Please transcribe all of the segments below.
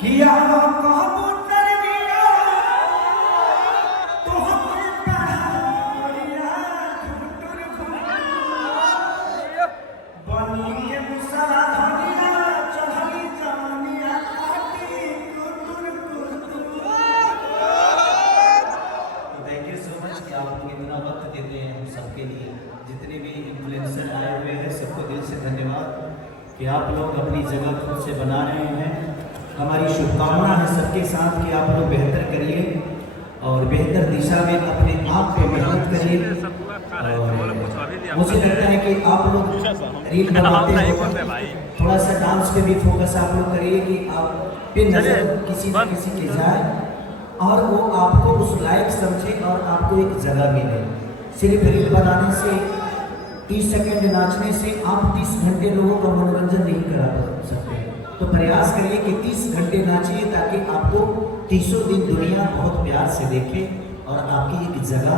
किया सबके लिए जितने भी इन्फ्लुएंसर आए हुए हैं सबको दिल से धन्यवाद कि आप लोग अपनी जगह खुद से बना रहे हैं। हमारी शुभकामना है सबके साथ कि आप लोग बेहतर करिए और बेहतर दिशा में अपने आप पे मेहनत करिए। मुझे लगता है कि आप लोग रील बनाते हैं, थोड़ा सा डांस पे भी फोकस आप लोग करिए कि आप पे नजर किसी न किसी की जाए और वो आपको उस लायक समझे और आपको एक जगह मिले। सिर्फ रील बनाने से 30 सेकंड नाचने से आप 30 घंटे लोगों का मनोरंजन नहीं करा सकते। तो प्रयास करिए कि 30 घंटे नाचिए ताकि आपको 30 दिन दुनिया बहुत प्यार से देखे और आपकी एक जगह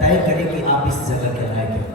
तय करे कि आप इस जगह के लायक हैं।